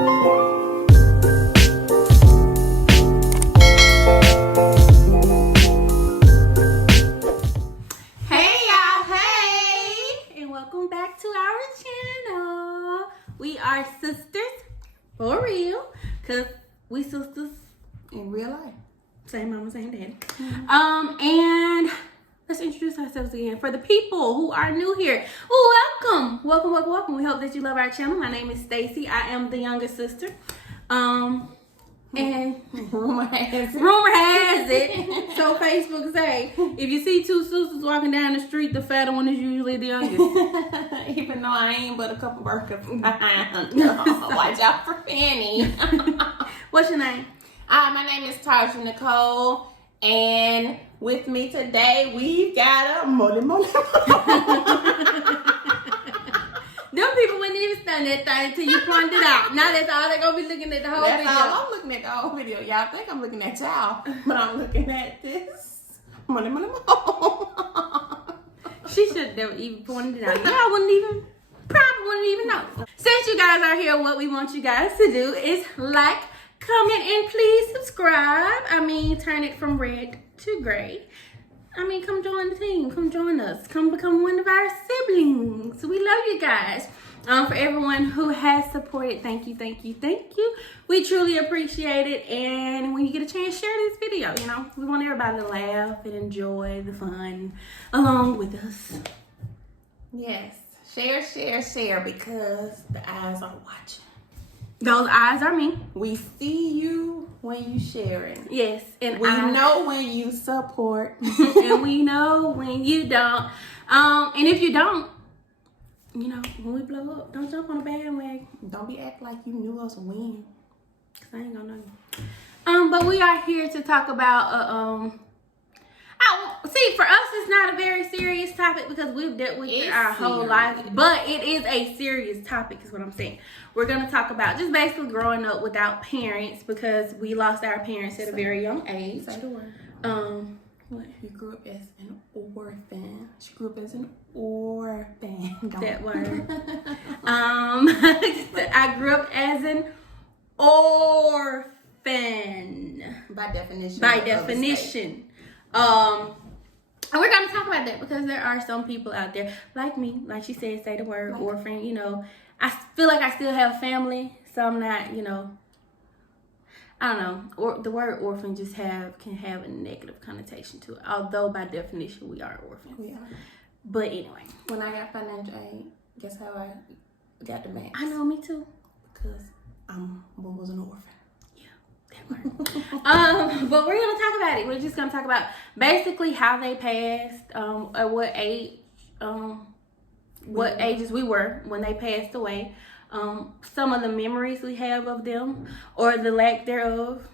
We are sisters for real, cause we sisters in real life. Same mama, same daddy. And let's introduce ourselves again. For the people who are new here, welcome. We hope that you love our channel. My name is Stacey. I am the younger sister. And rumor has it. So Facebook say, if you see two sisters walking down the street, the fatter one is usually the youngest. Even though I ain't but a couple burgers behind. Watch out for Fanny. What's your name? My name is Taja Nicole, and with me today we've got a molly. Them people wouldn't even stand that thing until you pointed it out. Now that's all they're going to be looking at the whole video. That's all I'm looking at the whole video. Y'all think I'm looking at y'all, but I'm looking at this. Molly. She should have never even pointed it out. Y'all probably wouldn't even know. Since you guys are here, what we want you guys to do is like, comment, and please subscribe. Turn it from red to gray. Come join the team. Come join us. Come become one of our siblings. We love you guys. For everyone who has supported, thank you. We truly appreciate it. And when you get a chance, share this video. We want everybody to laugh and enjoy the fun along with us. Yes. Share because the eyes are watching. Those eyes are me. We see you when you sharing. Yes. And we know when you support. And we know when you don't. And if you don't, when we blow up, don't jump on a bandwagon. Don't be act like you knew us when. Cause I ain't gonna know you. But we are here to talk about see, for us it's not a very serious topic because we've dealt with it our whole life. But it is a serious topic is what I'm saying. We're gonna talk about just basically growing up without parents because we lost our parents at a very young age. Say the word. What? You grew up as an orphan. She grew up as an orphan. That word. I grew up as an orphan. By definition. And we're gonna talk about that because there are some people out there like me, like she said, say the word orphan. I feel like I still have family, so I'm not, I don't know. Or the word orphan just can have a negative connotation to it. Although by definition we are orphans. We are. But anyway, when I got financial aid, guess how I got the max? I know, me too. Because I was an orphan. But we're gonna talk about it. We're just gonna talk about basically how they passed, at what age, what ages we were when they passed away, some of the memories we have of them or the lack thereof.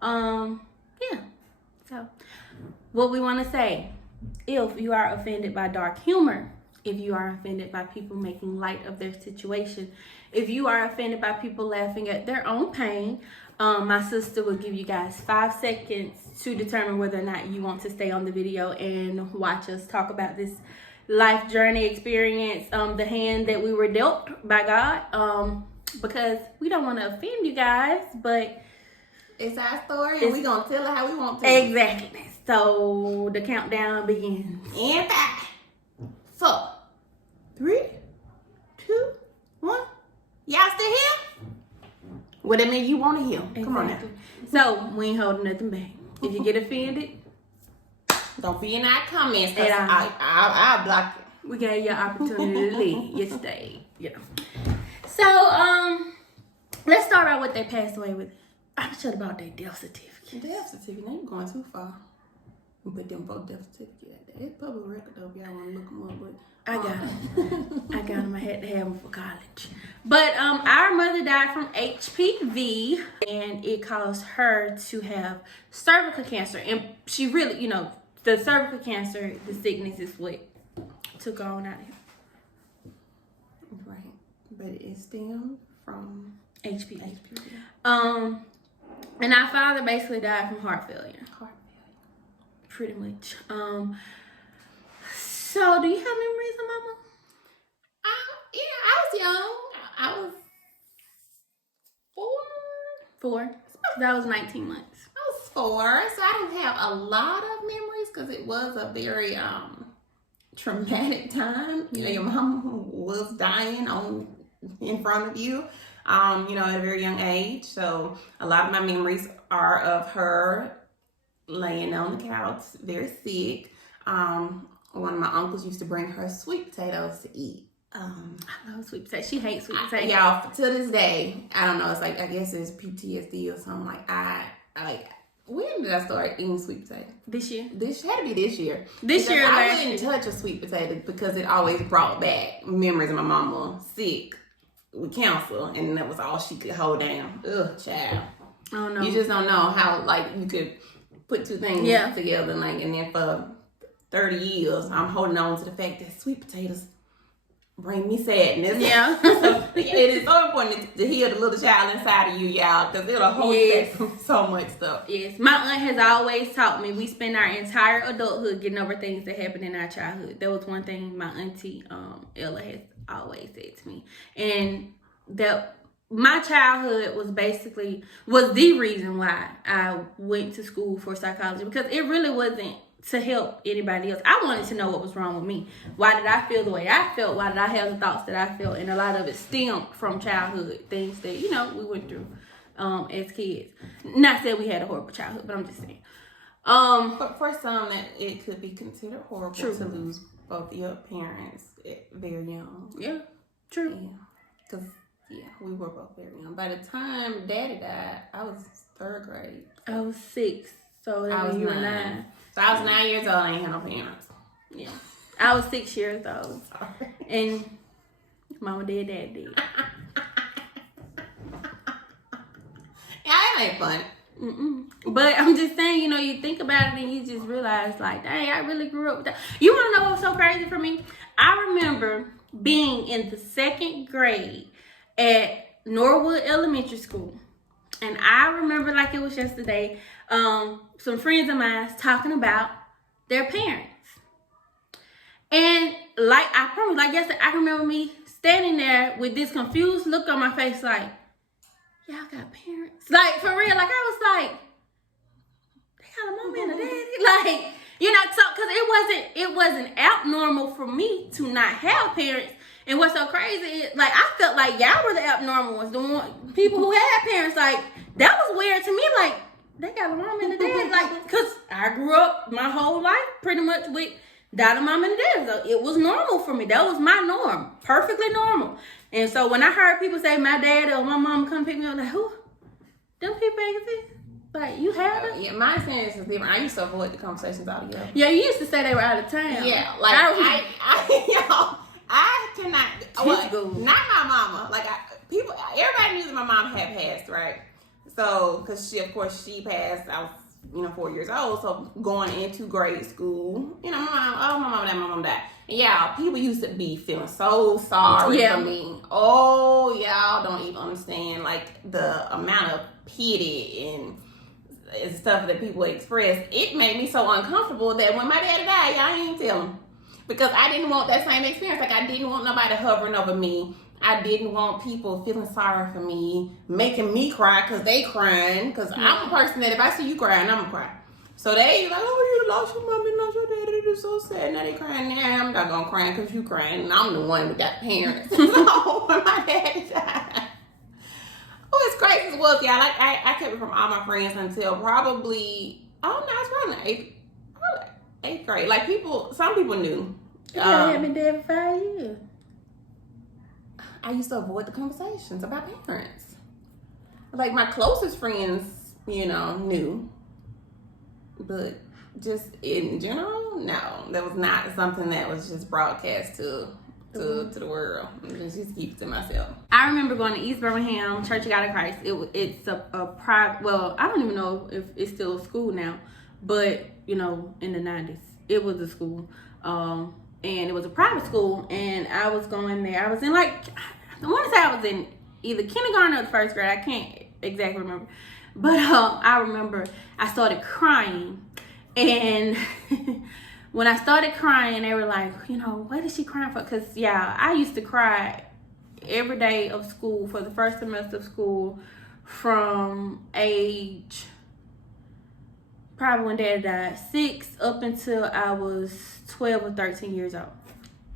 So what we want to say, if you are offended by dark humor, if you are offended by people making light of their situation, if you are offended by people laughing at their own pain, my sister will give you guys 5 seconds to determine whether or not you want to stay on the video and watch us talk about this life journey experience, the hand that we were dealt by God, because we don't want to offend you guys, but it's our story and we're going to tell it how we want to. Exactly. So the countdown begins. And 5, 4, 3, 2, 1. Y'all still here? Well, that means you want to hear. Exactly. Come on now. So we ain't holding nothing back. If you get offended, don't be in our comments because I'll block you. We gave you an opportunity to leave. You stayed. So let's start out what they passed away with. I'm sure about their death certificate. Death certificate, ain't going too far. We put them both death certificate. It's public record though. If y'all want to look them up, but I got them. I had to have them for college. But our mother died from HPV, and it caused her to have cervical cancer. And she really, the cervical cancer, the sickness is what took her on out of here. Right, but it stemmed from HPV. And our father basically died from heart failure. Pretty much. So, do you have memories of Mama? I was young. 4. That was 19 months. I was 4, so I don't have a lot of memories because it was a very traumatic time. You know, your mom was dying in front of you, you know, at a very young age. So a lot of my memories are of her laying on the couch, very sick. One of my uncles used to bring her sweet potatoes to eat. I love sweet potatoes. She hates sweet potatoes. Y'all, to this day, I don't know. It's like, I guess it's PTSD or something. Like, when did I start eating sweet potato? This year. This had to be this year. This year, I wouldn't touch a sweet potato because it always brought back memories of my mama sick with cancer, and that was all she could hold down. Ugh, child. Oh no. You just don't know how, like, you could put two things together, like, and then for 30 years, I'm holding on to the fact that sweet potatoes bring me sadness. Yeah. So it is so important to heal the little child inside of you, y'all, because it'll hold you back from so much stuff. Yes. My aunt has always taught me we spend our entire adulthood getting over things that happened in our childhood. That was one thing my auntie Ella has always said to me. And that my childhood was the reason why I went to school for psychology, because it really wasn't to help anybody else. I wanted to know what was wrong with me. Why did I feel the way I felt? Why did I have the thoughts that I felt? And a lot of it stemmed from childhood, things that, you know, we went through as kids. Not saying we had a horrible childhood, but I'm just saying. But for some, it could be considered horrible to lose both your parents very young. Yeah, true. Yeah, because we were both very young. By the time Daddy died, I was 3rd grade. I was 6, so that was you were 9. So I was 9 years old. I ain't had no parents. Yeah, I was 6 years old. Sorry. And Mama did, Dad did. Yeah, it ain't fun. But I'm just saying, you know, you think about it and you just realize, like, dang, I really grew up with that. You want to know what's so crazy for me? I remember being in the 2nd grade at Norwood Elementary School. And I remember like it was yesterday, some friends of mine talking about their parents. And like, I promise, like yesterday, I remember me standing there with this confused look on my face, like, y'all got parents? Like, for real, like, I was like, they got a mama and a daddy? Like, you know, so, because it wasn't abnormal for me to not have parents. And what's so crazy is, like, I felt like y'all were the abnormal ones, the people who had parents. Like, that was weird to me. Like, they got a mom and a dad. Like, because I grew up my whole life pretty much with dad, a mom, and a dad. So it was normal for me. That was my norm. Perfectly normal. And so when I heard people say my dad or my mom come pick me up, like, who? Them people ain't exist? Like, you have it? Yeah, my experience is different. I used to avoid the conversations altogether. Yeah, you used to say they were out of town. Yeah, like, I cannot. Well, not my mama. Like, everybody knew that my mom had passed, right? So, because she passed. I was, 4 years old. So going into grade school, my mom died. And y'all, people used to be feeling so sorry for me. Oh, y'all don't even understand, like, the amount of pity and stuff that people express. It made me so uncomfortable that when my daddy died, y'all ain't tell him. Because I didn't want that same experience. Like, I didn't want nobody hovering over me. I didn't want people feeling sorry for me, making me cry because they crying. Because I'm a person that if I see you crying, I'm going to cry. So they like, oh, you lost your mom and lost your daddy. It is so sad. Now they crying. Now I'm not going to cry because you crying. And I'm the one with got parents. So when my daddy died. Oh, it's crazy as well, y'all. Like, I kept it from all my friends until probably, it's probably eighth grade. Like, some people knew. You had been dead for 5 years. I used to avoid the conversations about parents. Like, my closest friends, knew. But just in general, no. That was not something that was just broadcast to the world. Just keep it to myself. I remember going to East Birmingham Church of God of Christ. It's a private, well, I don't even know if it's still a school now, but, in the 90s, it was a school. And it was a private school, and I was going there. I was in, like, I want to say I was in either kindergarten or the 1st grade. I can't exactly remember. But I remember I started crying. And when I started crying, they were like, what is she crying for? Because, I used to cry every day of school for the first semester of school from age, probably when Dad died, 6 up until I was 12 or 13 years old.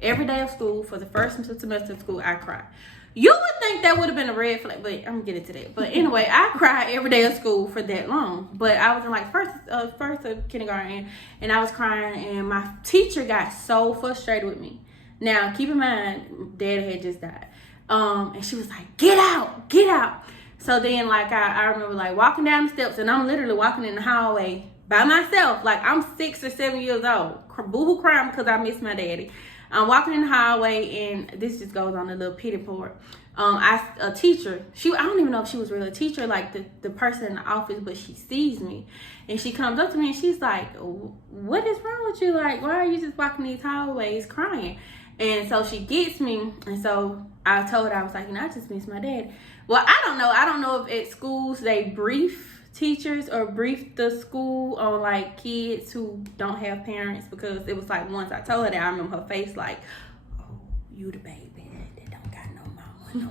Every day of school, for the first semester of school, I cried. You would think that would have been a red flag, but I'm gonna get into that. But anyway, I cried every day of school for that long. But I was in like first of kindergarten, and I was crying, and my teacher got so frustrated with me. Now, keep in mind, Dad had just died, and she was like, "Get out, get out." So then, like I remember like walking down the steps, and I'm literally walking in the hallway by myself, like I'm 6 or 7 years old, boohoo crying because I miss my daddy. I'm walking in the hallway, and this just goes on a little pity part. A teacher, I don't even know if she was really a teacher, like the person in the office, but she sees me, and she comes up to me, and she's like, "What is wrong with you? Like, why are you just walking these hallways crying?" And so she gets me, and so I told her, I was like, I just miss my dad. Well, I don't know if at schools they brief teachers or brief the school on like kids who don't have parents, because it was like once I told her that, I remember her face like, "Oh, you the baby that don't got no mama, no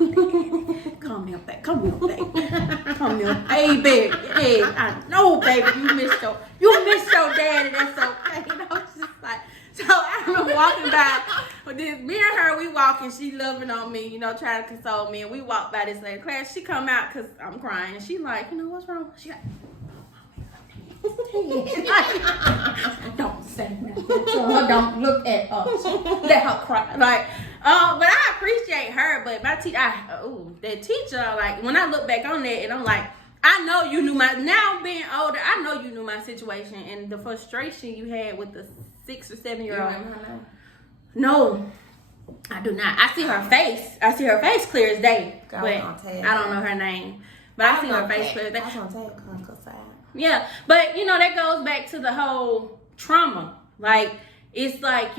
daddy. Come here, baby. Come here, baby. Hey, I know, baby, you missed your daddy. That's okay." You know, it's just like, so I remember walking by with this, me and her, we walking, she loving on me, you know, trying to console me, and we walk by this lady class. She come out because I'm crying, and she like, "What's wrong?" She like, "Don't say nothing to her, don't look at her, let her cry." Like, but I appreciate her, but my that teacher, like, when I look back on that, and I'm like, I know you knew now being older, I know you knew my situation and the frustration you had with the 6 or 7 year old. You remember her name? No, I do not. I see her face. I see her face clear as day. But I don't know her name. But I see her face clear as day. I was gonna tell you, side. Yeah, but that goes back to the whole trauma. Like, it's like,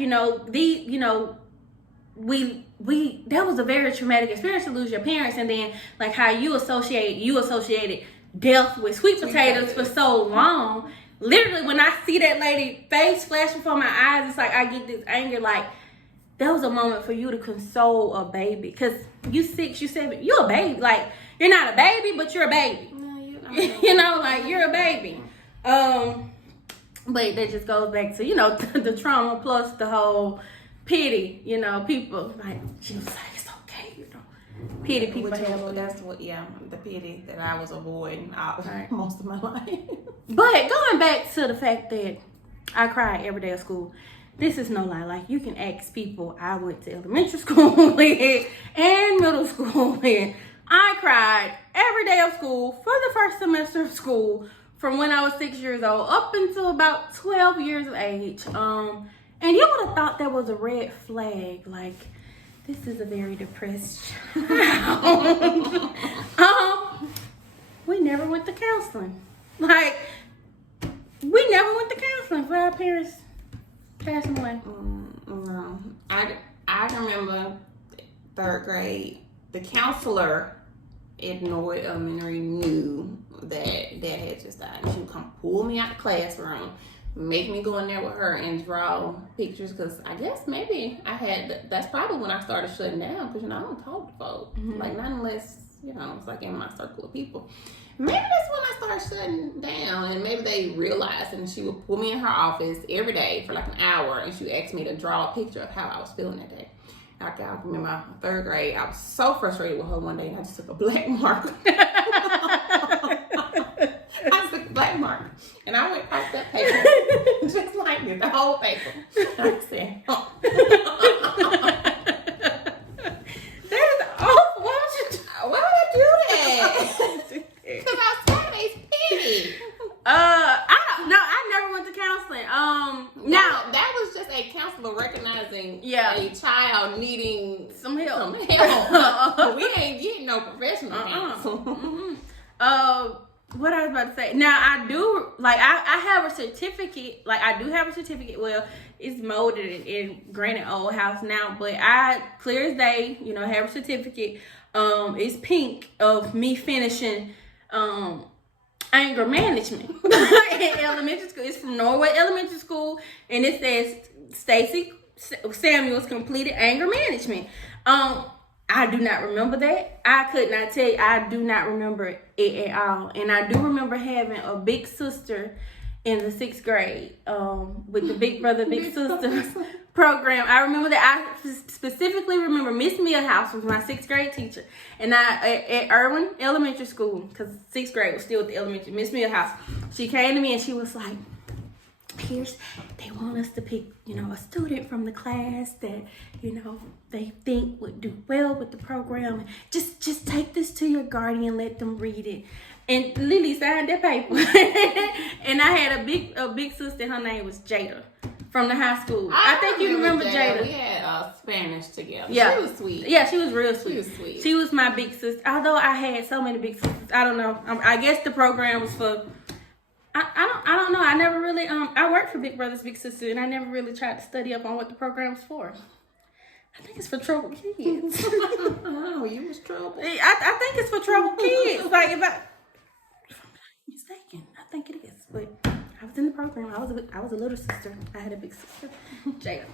that was a very traumatic experience to lose your parents, and then like how you associated death with sweet potatoes for so long. Literally, when I see that lady face flash before my eyes, it's like I get this anger. Like, that was a moment for you to console a baby, because you 6, you 7, you're a baby. Like, you're not a baby, but you're a baby. No, like, you're a baby. But that just goes back to the trauma plus the whole pity. People like, she was like, it's okay. Pity people. That's what, the pity that I was avoiding most of my life. But going back to the fact that I cried every day of school, this is no lie. Like, you can ask people I went to elementary school with and middle school with. I cried every day of school for the first semester of school from when I was 6 years old up until about 12 years of age. And you would have thought that was a red flag. Like, this is a very depressed child. We never went to counseling. Like, we never went to counseling for our parents passing away. No. I remember 3rd grade, the counselor at Norwood Elementary knew that Dad had just died. She would come pull me out the classroom, make me go in there with her and draw pictures, because I guess maybe that's probably when I started shutting down, because I don't talk to folks. Like, not unless it's like in my circle of people. Maybe that's when I started shutting down, and maybe they realized, and she would pull me in her office every day for like an hour, and she would ask me to draw a picture of how I was feeling that day. I remember my 3rd grade, I was so frustrated with her one day, and I just took a black marker. I took a black marker, and I went across that paper, just like this, the whole paper. I said, oh. That is awful. Why would I do that? Because I was tired of these pity. I never went to counseling. Now that was just a counselor recognizing a child needing some help. We ain't getting no professional counsel. What I was about to say. Now I do I have a certificate. Like, I do have a certificate. Well, it's molded in granted old house now, but I clear as day, have a certificate. It's pink of me finishing anger management in elementary school. It's from Norwood Elementary School, and it says Stacey Samuels completed anger management. I do not remember that. I could not tell you. I do not remember it at all. And I do remember having a big sister in the 6th grade with the Big Brother, Big Sister program. I remember that. I specifically remember Miss Millhouse was my 6th grade teacher. And at Irwin Elementary School, because 6th grade was still at the elementary, Miss Millhouse, she came to me and she was like, they want us to pick, a student from the class that, they think would do well with the program. Just take this to your guardian, let them read it. And Lily signed that paper. And I had a big sister, her name was Jada from the high school. I think you remember Jada. We had Spanish together. Yeah. She was sweet. Yeah, she was real sweet. She was sweet. She was my big sister. Although I had so many big sisters. I don't know. I guess the program was for... I don't know. I never really I worked for Big Brothers Big Sister, and I never really tried to study up on what the program's for. I think it's for troubled kids. Oh, you was trouble. I think it's for troubled kids. Like if I'm mistaken, I think it is. But I was in the program. I was a little sister. I had a big sister, Jada.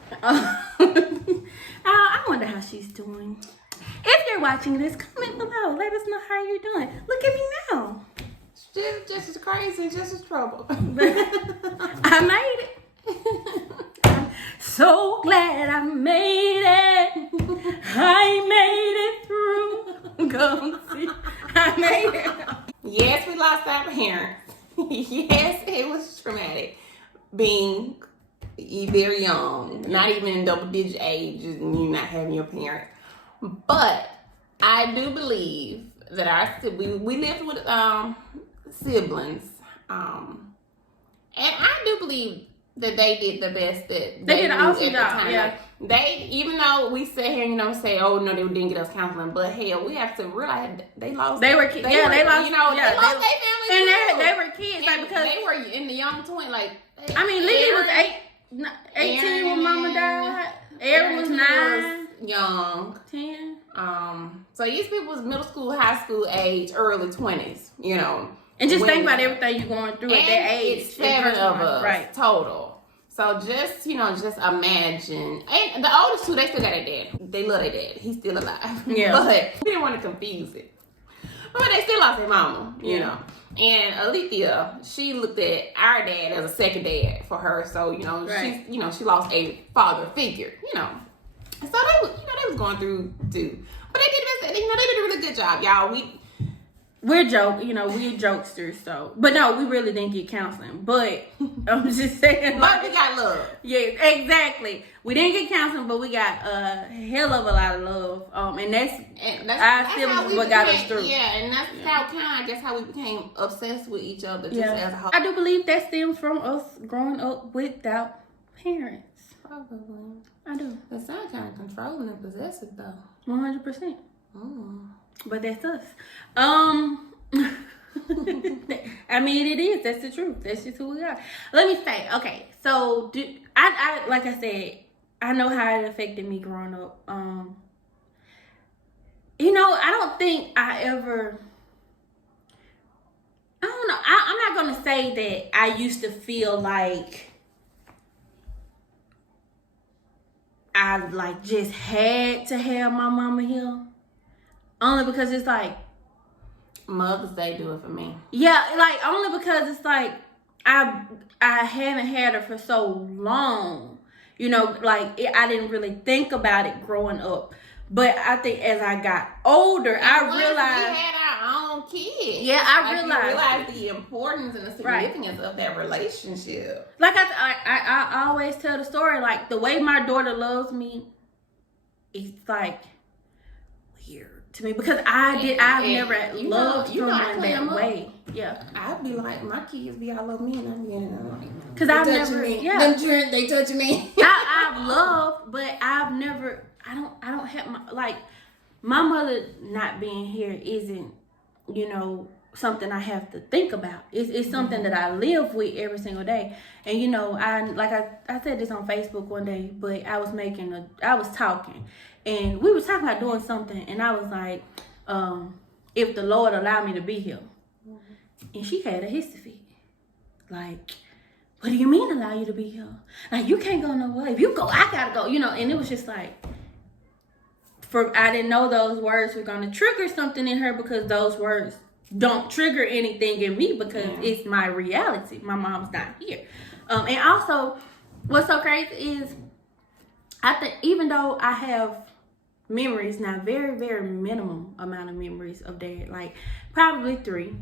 I wonder how she's doing. If you're watching this, comment below. Let us know how you're doing. Look at me now. Just as crazy, just as trouble. I made it. I'm so glad I made it. I made it through. Go see. I made it. Yes, we lost our parents. Yes, it was traumatic. Being very young, not even in double-digit age, and you not having your parents. But I do believe that we lived with siblings, and I do believe that they did the best that they did an awesome at the job. time. Yeah. Like, they, even though we sit here, say, oh no, they didn't get us counseling, but hell, we have to realize they lost. They were kids. Yeah, they lost. They lost their family And too. they were kids, like because they were in the young 20s. Like, Lily was 18 when Mama died. Aaron was 9, young, 10. So these people was middle school, high school age, early 20s. And just think about everything you're going through at that age. It's 7 of us, right? Total. So just imagine. And the oldest 2, they still got their dad. They love their dad. He's still alive. Yeah. But we didn't want to confuse it. But they still lost their mama, you know. And Alethea, she looked at our dad as a second dad for her. So, right. she lost a father figure, So they was going through too. But they did they did a really good job, y'all. We're jokesters, so. But no, we really didn't get counseling. But I'm just saying. But we got love. Yeah, exactly. We didn't get counseling, but we got a hell of a lot of love. And that's what got us through. Yeah, and that's how we became obsessed with each other just as a whole. I do believe that stems from us growing up without parents. Probably. I do. It sounds kind of controlling and possessive, though. 100%. But that's us. I mean, it is. That's the truth. That's just who we are. Let me say, okay. So, I like I said, I know how it affected me growing up. I don't think I ever. I don't know. I'm not gonna say that I used to feel like I just had to have my mama here. Only because it's like Mother's Day do it for me. Yeah, only because it's like I haven't had her for so long. I didn't really think about it growing up. But I think as I got older, I realized we had our own kids. Yeah, I realized the importance and the significance of that relationship. Like I always tell the story, like the way my daughter loves me, it's like weird to me because I've never loved someone that way. Yeah, I'd be like, my kids be all over me, and I'm getting like, because I've never, they touching me. I've loved, but I've never. I don't have my mother not being here isn't, something I have to think about. It's something that I live with every single day. And I said this on Facebook one day, but I was talking and we were talking about doing something and I was like, if the Lord allowed me to be here. And she had a hissy fit. Like, what do you mean allow you to be here? Like, you can't go nowhere. If you go, I gotta go, and it was just like, I didn't know those words were gonna trigger something in her, because those words don't trigger anything in me, because it's my reality. My mom's not here. And also, what's so crazy is, I think even though I have memories now, very, very minimum amount of memories of dad, like probably 3,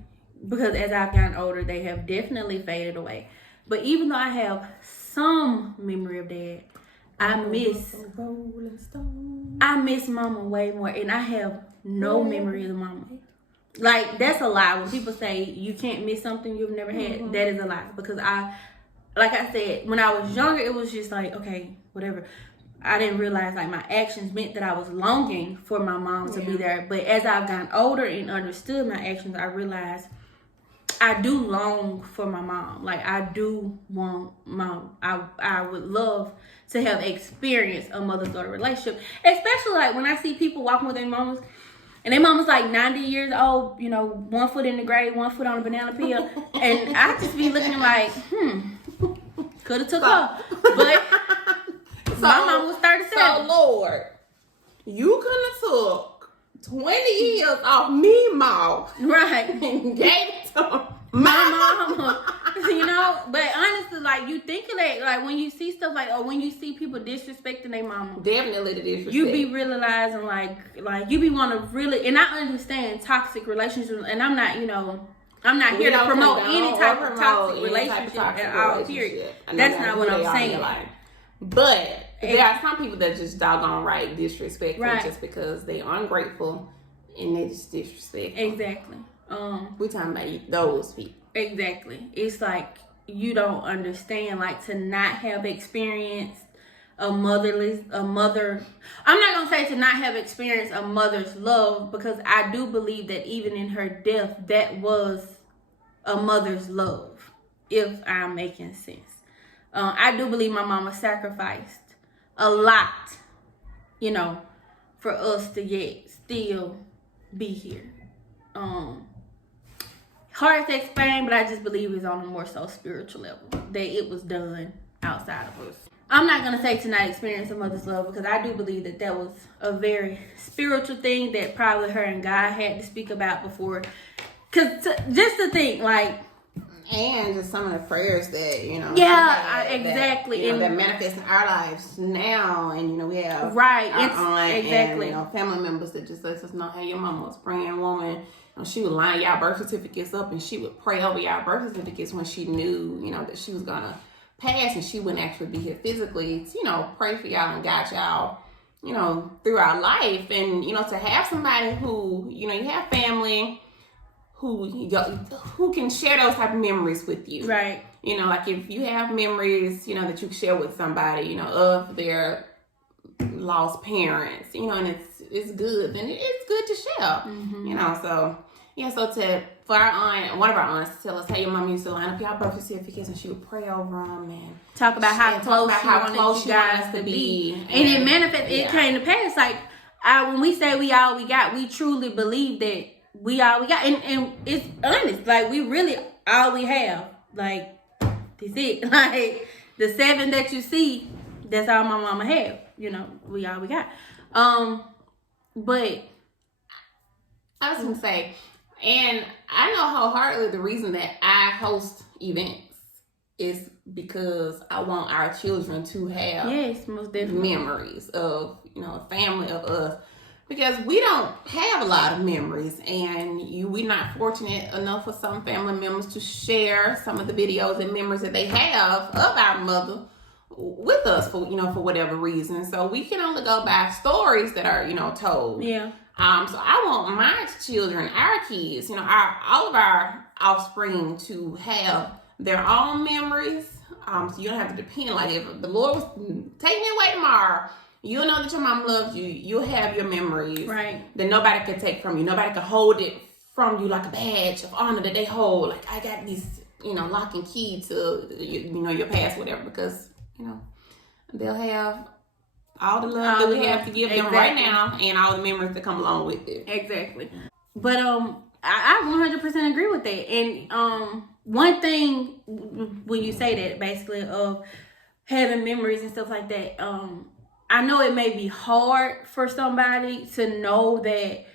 because as I've gotten older, they have definitely faded away. But even though I have some memory of dad, I miss mama way more, and I have no memory of mama. Like, that's a lie. When people say you can't miss something you've never had, that is a lie. Because like I said, when I was younger, it was just like, okay, whatever. I didn't realize like my actions meant that I was longing for my mom to be there. But as I've gotten older and understood my actions, I realized I do long for my mom. Like, I do want mom. I would love to have experienced a mother-daughter relationship. Especially like when I see people walking with their mamas, and their mama's like 90 years old, you know, 1 foot in the grave, 1 foot on a banana peel. And I just be looking like, could have took her. But my mom was 37. So, Lord, you could have took 20 years off me, mom. Right. And gave it to my mama. You know? But honestly, like, you think of that, like, when you see stuff like, or when you see people disrespecting their mama. Definitely the disrespect. You be realizing, like you be want to really, and I understand toxic relationships, and I'm not, you know, I'm not here to promote any type of toxic relationship at all, period. That's not what I'm saying. But there are some people that just doggone right disrespectful just because they are ungrateful and they just disrespect. Exactly. We're talking about those people. Exactly. It's like, you don't understand, like, to not have experienced I'm not gonna say to not have experienced a mother's love, because I do believe that even in her death, that was a mother's love, if I'm making sense. I do believe my mama sacrificed a lot, you know, for us to yet still be here. Hard to explain, but I just believe it's on a more so spiritual level, that it was done outside of us. I'm not going to say to not experience a mother's love, because I do believe that that was a very spiritual thing that probably her and God had to speak about before. Because just to think, like, and just some of the prayers that, you know. Yeah, exactly. That, you know, that manifest in our lives now. And, you know, we have our aunt exactly. and, you know, family members that just let us know, hey, your mama was a praying woman. You know, she would line y'all birth certificates up, and she would pray over y'all birth certificates when she knew, you know, that she was going to pass and she wouldn't actually be here physically to, you know, pray for y'all and guide y'all, you know, through our life. And, you know, to have somebody who, you know, you have family who can share those type of memories with you. Right. You know, like if you have memories, you know, that you share with somebody, you know, of their lost parents, you know, and it's good, then it's good to share. Mm-hmm. You know, so yeah, so for our aunt, one of our aunts, to tell us, hey, your mom used to line up y'all birth certificates and she would pray over them and talk about how close you guys to be. And it manifested, it came to pass. Like, when we say we all we got, we truly believe that we all we got. And it's honest. Like, we really all we have. Like, that's it. Like, the 7 that you see, that's all my mama have. You know, we all we got. But I was gonna say, and I know wholeheartedly the reason that I host events is because I want our children to have most definitely memories of, you know, a family of us, because we don't have a lot of memories, and we're not fortunate enough for some family members to share some of the videos and memories that they have of our mother with us for, you know, for whatever reason. So we can only go by stories that are, you know, told. Yeah. So I want my children, our kids, you know, all of our offspring to have their own memories. So you don't have to depend. Like, if the Lord was take me away tomorrow, you'll know that your mom loves you. You'll have your memories, right, that nobody can take from you. Nobody can hold it from you like a badge of honor that they hold. Like, I got this, you know, lock and key to, you know, your past, whatever, because, you know, they'll have all the love that we have to give them right now, and all the memories that come along with it. Exactly. But I 100% agree with that. And one thing when you say that, basically, of having memories and stuff like that, I know it may be hard for somebody to know that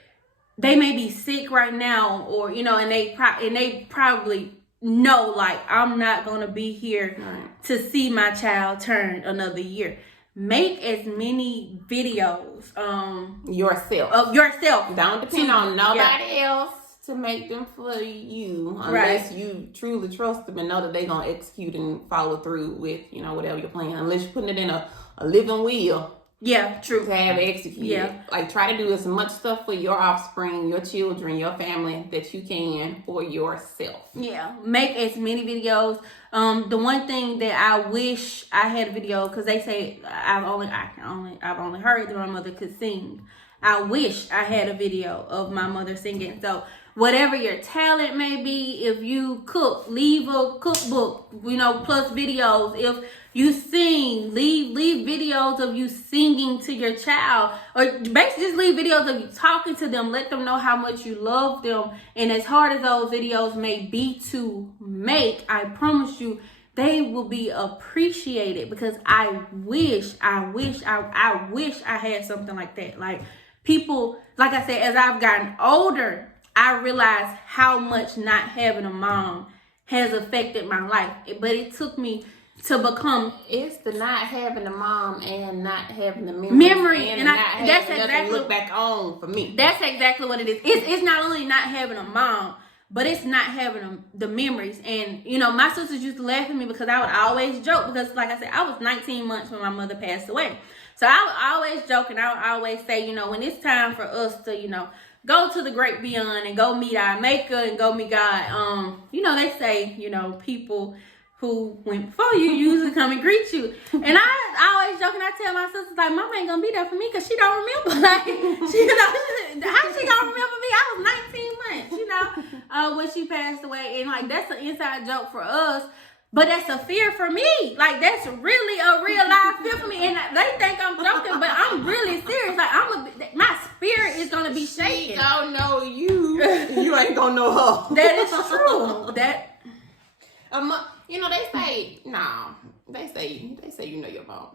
they may be sick right now, or you know, and they probably know, like, I'm not gonna be here to see my child turn another year. Make as many videos yourself of yourself. Don't depend on nobody else to make them for you, unless you truly trust them and know that they're gonna execute and follow through with, you know, whatever you're planning. Unless you're putting it in a living will. Yeah, true. To have it executed. Yeah. Like, try to do as much stuff for your offspring, your children, your family that you can for yourself. Yeah. Make as many videos. The one thing that I wish I had a video, because they say I've only heard that my mother could sing. I wish I had a video of my mother singing. So whatever your talent may be, if you cook, leave a cookbook, you know, plus videos. If you sing, leave videos of you singing to your child, or basically just leave videos of you talking to them. Let them know how much you love them. And as hard as those videos may be to make, I promise you, they will be appreciated, because I wish I had something like that. Like, people, like I said, as I've gotten older, I realized how much not having a mom has affected my life. But it took me to become. It's the not having a mom and not having the memory, and that's exactly look back on for me. That's exactly what it is. It's not only not having a mom, but it's not having the memories. And you know, my sisters used to laugh at me because I would always joke, because like I said, I was 19 months when my mother passed away. So I would always joke, and I would always say, you know, when it's time for us to, you know, go to the great beyond and go meet our maker and go meet God. You know, they say, you know, people who went before you usually come and greet you. And I always joke, and I tell my sisters, like, Mama ain't gonna be there for me because she don't remember. Like, she, you know, how she gonna remember me? I was 19 months, you know, when she passed away. And like, that's an inside joke for us. But that's a fear for me. Like, that's really a real life fear for me. And they think I'm joking, but I'm really serious. Like, my spirit is gonna be shaking. She don't know you. You ain't gonna know her. That is true. You know, they say, no. They say you know your mom.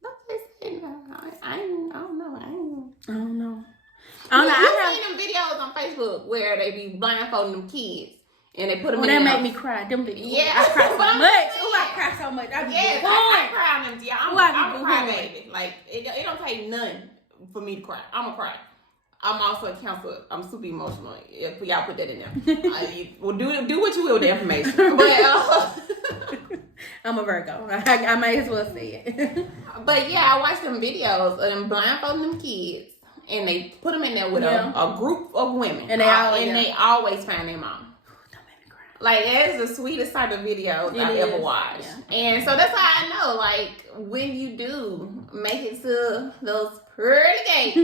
Don't they say no? I don't know. I've seen them videos on Facebook where they be blindfolding them kids. And they put them in that make me cry. Them videos. Yeah. I cry so much. I cry so much. I cry on them. Yeah, I'm a cry baby. Like, it don't take nothing for me to cry. I'm a cry. I'm also a counselor. I'm super emotional. If y'all put that in there. Well, do what you will with the information. But I'm a Virgo. I might as well say it. But yeah, I watched them videos of them blindfolding them kids. And they put them in there with a group of women. And they always find their mom. Like, it's the sweetest type of videos I've ever watched. Yeah. And so that's how I know, like, when you do make it to those pearly gates,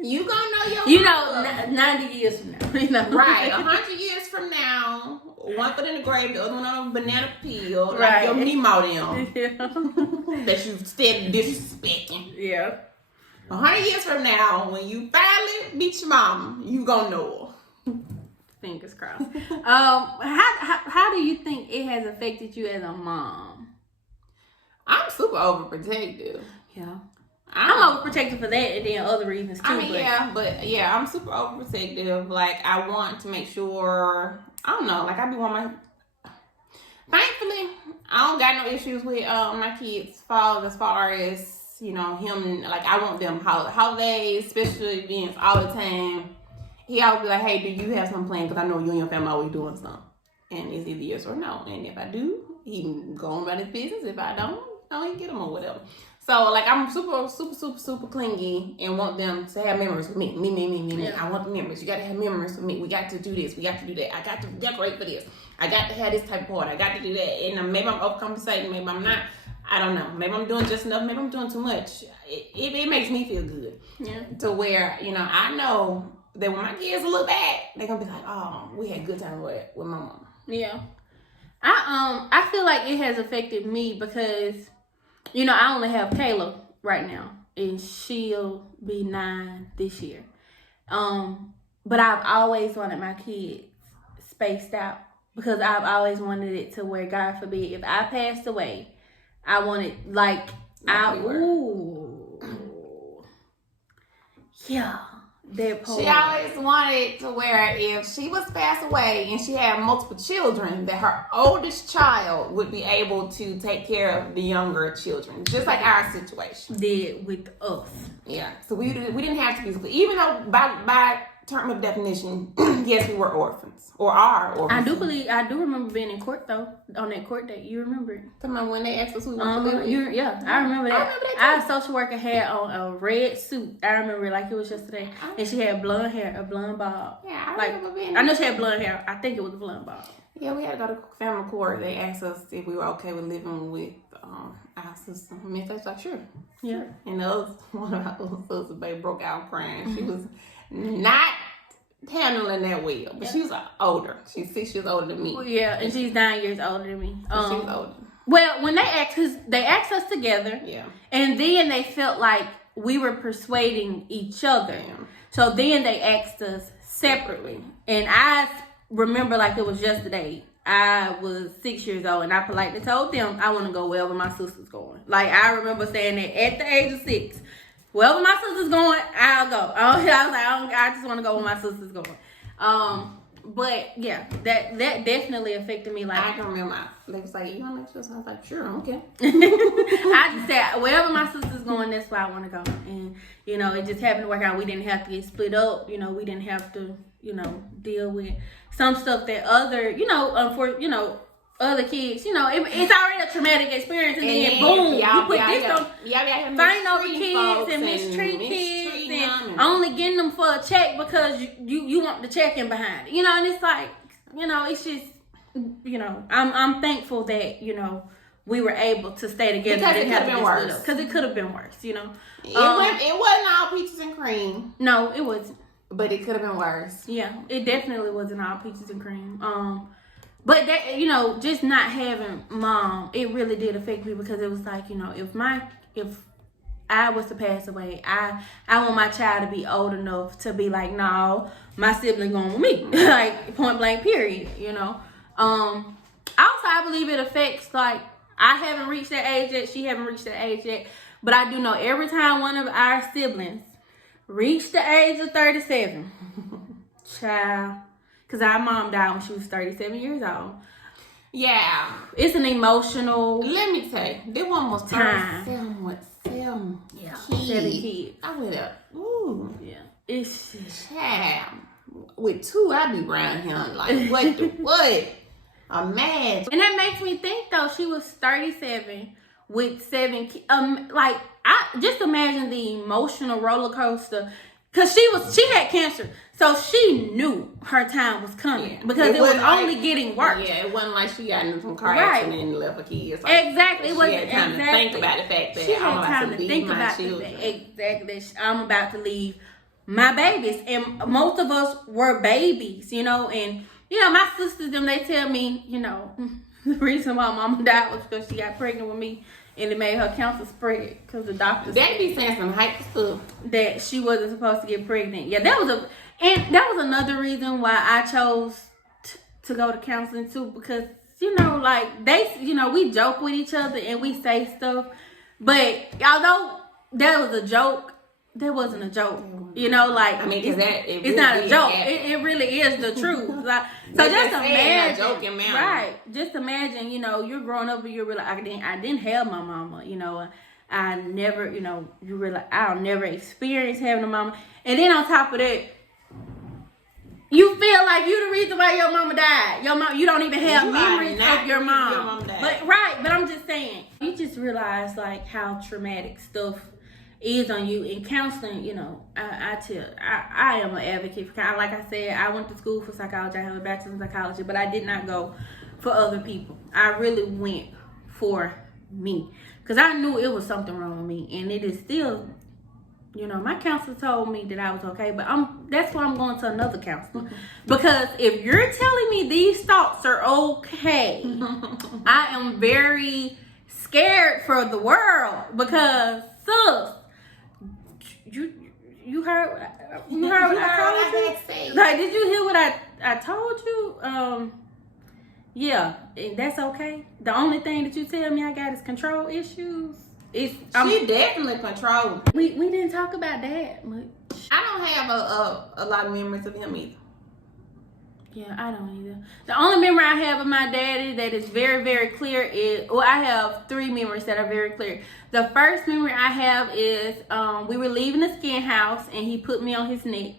you gonna know your You know, 90 years from now. You know? Right. 100 years from now, one foot in the grave, the other one on a banana peel, like your Nemo them, that you steady disrespecting. Yeah. 100 years from now, when you finally meet your mom, you gonna know her. Fingers crossed. How do you think it has affected you as a mom? I'm super overprotective. Yeah. I'm overprotective for that, and then other reasons too. I mean, I'm super overprotective. Like, I want to make sure, I don't know, like, I be wanting thankfully, I don't got no issues with my kids' father as far as, you know, him. Like, I want them holidays, special events all the time. He always be like, hey, do you have something planned? Because I know you and your family always doing something. And it's either yes or no. And if I do, he can go on about his business. If I don't, he get them or whatever. So, like, I'm super, super, super, super clingy and want them to have memories with me. Me. Yeah. I want the memories. You got to have memories with me. We got to do this. We got to do that. I got to decorate for this. I got to have this type of party. I got to do that. And maybe I'm overcompensating. Maybe I'm not. I don't know. Maybe I'm doing just enough. Maybe I'm doing too much. It makes me feel good. Yeah. To where, you know, I know that when my kids look back, they're gonna be like, oh, we had a good time with my mom. Yeah. I feel like it has affected me because, you know, I only have Kayla right now, and she'll be 9 this year. But I've always wanted my kids spaced out, because I've always wanted it to where, God forbid, if I passed away, I wanted, like, Yeah. That part. She always wanted to where if she was passed away and she had multiple children, that her oldest child would be able to take care of the younger children, just like our situation did with us. Yeah. So we didn't have to be, even though by term of definition, yes, we were orphans or are orphans. I do remember being in court though, on that court date. You remember it? Come on, when they asked us who we wanted to live with? Yeah, I remember that. Our social worker had on a red suit. I remember it like it was yesterday, and she had blonde hair, a blonde bob. Yeah, I remember being. I know she had blonde hair. I think it was a blonde bob. Yeah, we had to go to family court. They asked us if we were okay with living with our sister. I mean, that's like sure. Yeah. And the other one of our little sisters, baby, broke out crying. She was not handling that well, but she was older. She's 6 years older than me. Well, yeah, and she's 9 years older than me. She's older. Well, when they asked us together, and then they felt like we were persuading each other. Yeah. So then they asked us separately, and I remember like it was yesterday. I was 6 years old, and I politely told them I want to go wherever my sister's going. Like I remember saying that at the age of 6. Wherever my sister's going, I'll go. I was like, I just want to go where my sister's going. But yeah, that definitely affected me. Like I can remember, they was like, "You want to let yourself?" I was like, "Sure, okay." I just said, wherever my sister's going, that's where I want to go. And it just happened to work out. We didn't have to get split up. We didn't have to, deal with some stuff that other, other kids, it's already a traumatic experience, and then boom, you put this on, fighting over kids and mistreat kids and only getting them for a check because you want the check in behind it, and it's like, it's just, I'm thankful that, we were able to stay together. Because it could have been worse. Because it could have been worse, It wasn't all peaches and cream. No, it wasn't. But it could have been worse. Yeah, it definitely wasn't all peaches and cream. But that, just not having mom, it really did affect me because it was like, if I was to pass away, I want my child to be old enough to be like, no, my sibling going with me, like point blank, period. Also, I believe it affects, like, I haven't reached that age yet, she haven't reached that age yet, but I do know every time one of our siblings reached the age of 37, child. Because our mom died when she was 37 years old. Yeah. It's an emotional... Let me tell you, this one was 37 with 7 kids. 7 kids. I went up. Ooh. Yeah. It's just... Child. With 2, I be around here like, what? Imagine. And that makes me think, though, she was 37 with 7 kids. I just imagine the emotional roller coaster. Because she had cancer. So she knew her time was coming because it was only getting worse. Yeah, it wasn't like she got into some car accident and left her kids. Like, exactly. She had time to think about the fact that I'm about to leave my children. Exactly. I'm about to leave my babies. And most of us were babies, and, my sisters, they tell me, the reason why mama died was because she got pregnant with me. And it made her cancer spread because the doctor said be saying some hype stuff that she wasn't supposed to get pregnant. Yeah, that was another reason why I chose to go to counseling too, because we joke with each other and we say stuff, but although that was a joke, that wasn't a joke. It's not a joke. It really is the truth. So just imagine, right? Just imagine, you're growing up and you're really, I didn't have my mama. I never, you realize I'll never experience having a mama, and then on top of that, you feel like you're the reason why your mama died. Your mom, you don't even have memories of your mom. But I'm just saying, you just realize like how traumatic stuff is on you. In counseling, I am an advocate for, like I said, I went to school for psychology. I have a bachelor's in psychology, but I did not go for other people. I really went for me because I knew it was something wrong with me, and it is still, my counselor told me that I was okay, but that's why I'm going to another counselor. Because if you're telling me these thoughts are okay, I am very scared for the world because, sis, you heard what I told you? Like, did you hear what I told you? Yeah, and that's okay. The only thing that you tell me I got is control issues. She definitely controlled. We didn't talk about that much. I don't have a lot of memories of him either. Yeah, I don't either. The only memory I have of my daddy that is very, very clear is, well, I have 3 memories that are very clear. The first memory I have is we were leaving the skin house and he put me on his neck.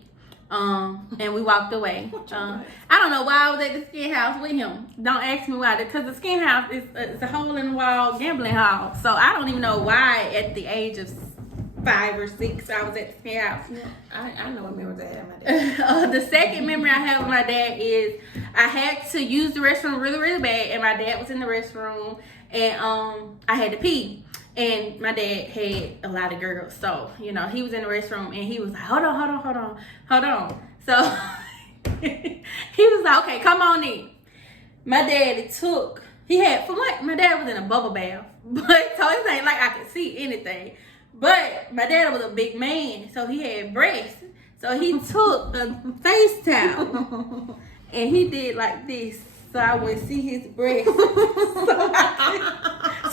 And we walked away. I don't know why I was at the skin house with him. Don't ask me why, because the skin house is a hole in the wall gambling hall. So I don't even know why at the age of 5 or 6 I was at the skin house. Yeah, I know what memories I have of my dad. The second memory I have of my dad is I had to use the restroom really, really bad, and my dad was in the restroom, and I had to pee. And my dad had a lot of girls, so he was in the restroom and he was like, hold on. So he was like, okay, come on in. My daddy my dad was in a bubble bath, but so it ain't like I could see anything. But my dad was a big man, so he had breasts. So he took a face towel and he did like this, so I would see his breasts.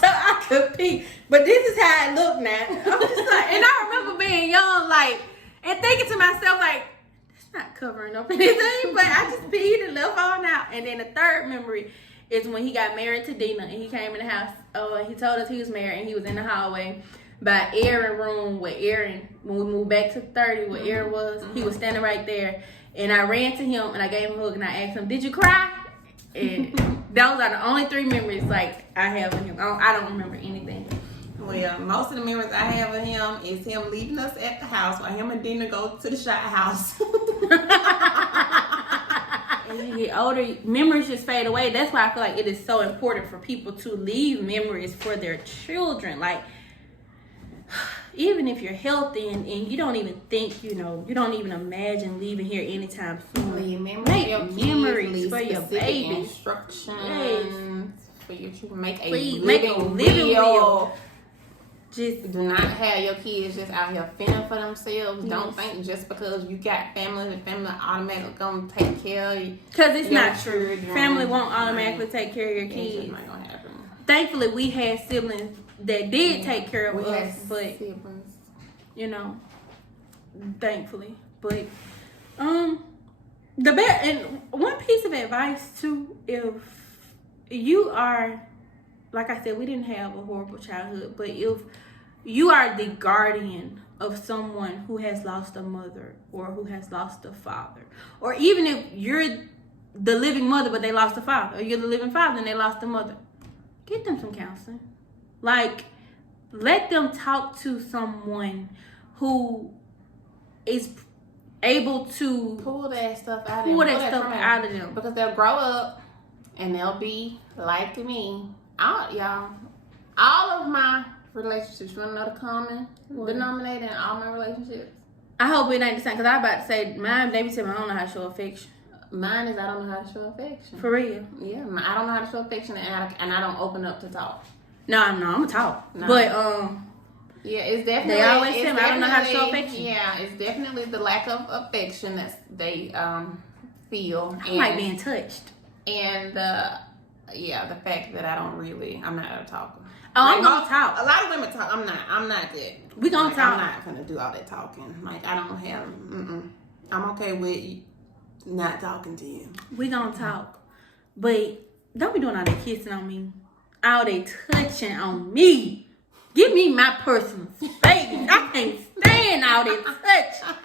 so I could pee. But this is how it looked now. I'm just like, and I remember being young, like, and thinking to myself, like, that's not covering up anything, but I just peed and left on out. And then the third memory is when he got married to Dina and he came in the house. He told us he was married and he was in the hallway by Aaron's room with Aaron. When we moved back to 30, where Aaron was, he was standing right there. And I ran to him and I gave him a hug and I asked him, did you cry? And those are the only 3 memories like I have of him. I don't remember anything. Well, most of the memories I have of him is him leaving us at the house while him and Dina go to the shot house. As you get older, memories just fade away. That's why I feel like it is so important for people to leave memories for their children. Like, even if you're healthy and you don't even think, you don't even imagine leaving here anytime soon. Make memories for your baby. Instructions for your children. Make a living will. Just do not have your kids just out here fending for themselves. Yes. Don't think just because you got family, the family automatically gonna take care of you. Because it's not true. Family won't automatically take care of your kids. It's not gonna happen. Thankfully, we had siblings that did take care of us, but siblings. Thankfully. But the best, and one piece of advice too, if you are, like I said, we didn't have a horrible childhood, but if you are the guardian of someone who has lost a mother or who has lost a father, or even if you're the living mother but they lost a father, or you're the living father and they lost a mother, get them some counseling. Like, let them talk to someone who is able to pull that stuff out of them. Because they'll grow up and they'll be like me. All of my relationships, you want to know the common denominator in all my relationships? I hope it ain't the same, because I was about to say, mine, they be saying, I don't know how to show affection. Mine is I don't know how to show affection. For real? Yeah, I don't know how to show affection, and I don't open up to talk. No, I'm gonna talk. No. But yeah, it's definitely. They always say I don't know how to show affection. Yeah, it's definitely the lack of affection that they feel. I like being touched. And the fact that I'm not a talker. Oh, I'm gonna talk. A lot of women talk. I'm not good. We gonna talk. I'm not gonna do all that talking. Like, I don't have. I'm okay with not talking to you. We gonna talk, but don't be doing all that kissing on me. All they touching on me. Give me my personal space. I can't stand all that touch.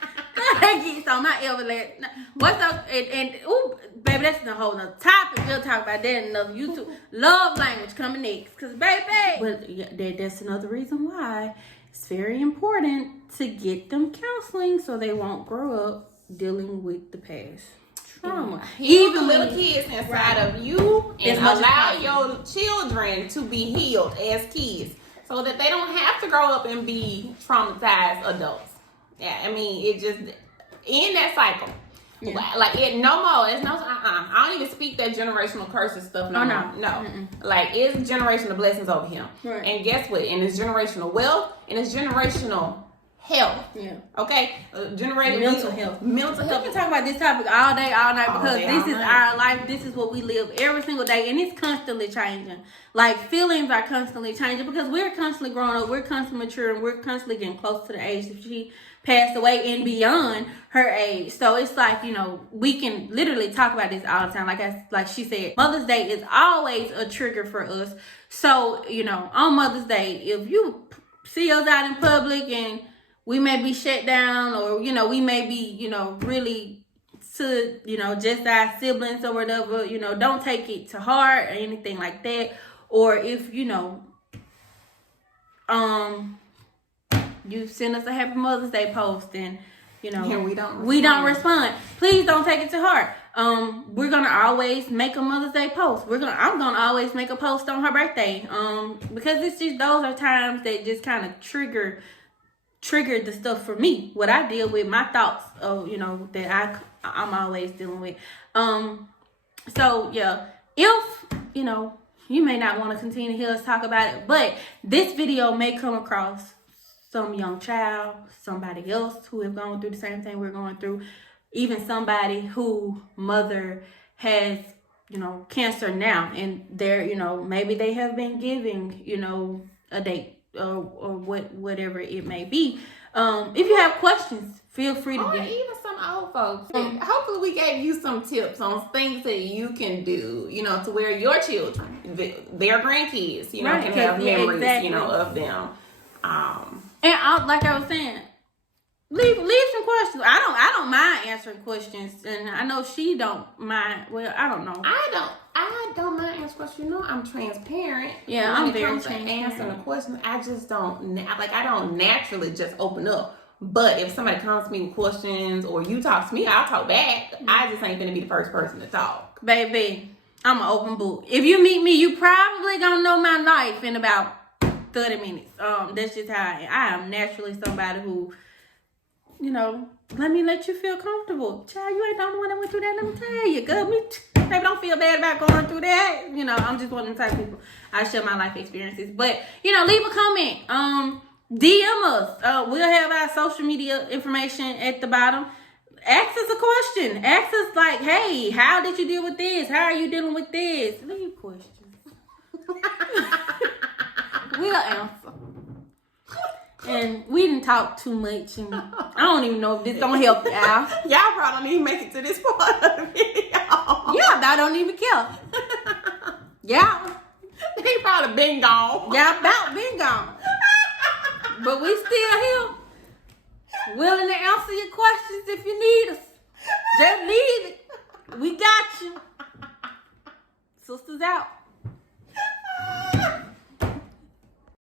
That gets on my everlasting. What's up? And ooh, baby, that's a whole nother topic. We'll talk about that in another YouTube. Love language coming next. Cause baby, but that's another reason why it's very important to get them counseling so they won't grow up dealing with the past trauma. Even little kids inside of you, and allow your children to be healed as kids, so that they don't have to grow up and be traumatized adults. Yeah, I mean, it just end that cycle. Yeah. Like, it no more. It's no. I don't even speak that generational curses stuff no more. No. Mm-mm. Like, it's generational blessings over him. Right. And guess what? And it's generational wealth, and it's generational health. Yeah. Okay? Generated mental health. Mental health. We can talk about this topic all day, all night, because this is our life. This is what we live every single day, and it's constantly changing. Like, feelings are constantly changing because we're constantly growing up, we're constantly maturing, we're constantly getting close to the age that she passed away and beyond her age. So it's like, you know, we can literally talk about this all the time. Like she said, Mother's Day is always a trigger for us. So, you know, on Mother's Day, if you see us out in public and we may be shut down, or, you know, we may be, you know, really to, you know, just our siblings or whatever, you know, don't take it to heart or anything like that. Or if, you know, you send us a Happy Mother's Day post and, you know, and we don't respond, please don't take it to heart. We're gonna always make a Mother's Day post. I'm gonna always make a post on her birthday. Because it's just, those are times that just kind of triggered the stuff for me, what I deal with, my thoughts of, you know, that I'm always dealing with. So yeah, if, you know, you may not want to continue to hear us talk about it, but this video may come across some young child, somebody else who have gone through the same thing we're going through, even somebody who mother has, you know, cancer now, and they're, you know, maybe they have been giving, you know, a date or whatever it may be. If you have questions, feel free to even some old folks. Hopefully we gave you some tips on things that you can do, you know, to where your children, their grandkids, you know, can have memories, you know, of them. And like I was saying, leave some questions. I don't mind answering questions, and I know she don't mind. Well, I don't know. I don't mind answering questions. You know, I'm transparent. Yeah, when I'm it very comes to answering a question, I just don't I don't naturally just open up. But if somebody comes to me with questions, or you talk to me, I'll talk back. I just ain't gonna be the first person to talk. Baby, I'm an open book. If you meet me, you probably gonna know my life in about 30 minutes. That's just how I am naturally somebody who, you know, let you feel comfortable. Child, you ain't the only one that went through that. Let me tell you, girl, baby, don't feel bad about going through that. You know, I'm just one of the type of people. I share my life experiences. But, you know, leave a comment. DM us. We'll have our social media information at the bottom. Ask us a question. Ask us like, hey, how did you deal with this? How are you dealing with this? Leave questions. We'll answer. And we didn't talk too much, and I don't even know if this don't help y'all. Y'all probably don't even make it to this part of the video. Yeah, I don't even care. Yeah, He probably been gone. y'all about been gone. But we still here, willing to answer your questions if you need us. Just leave it. We got you. Sisters out.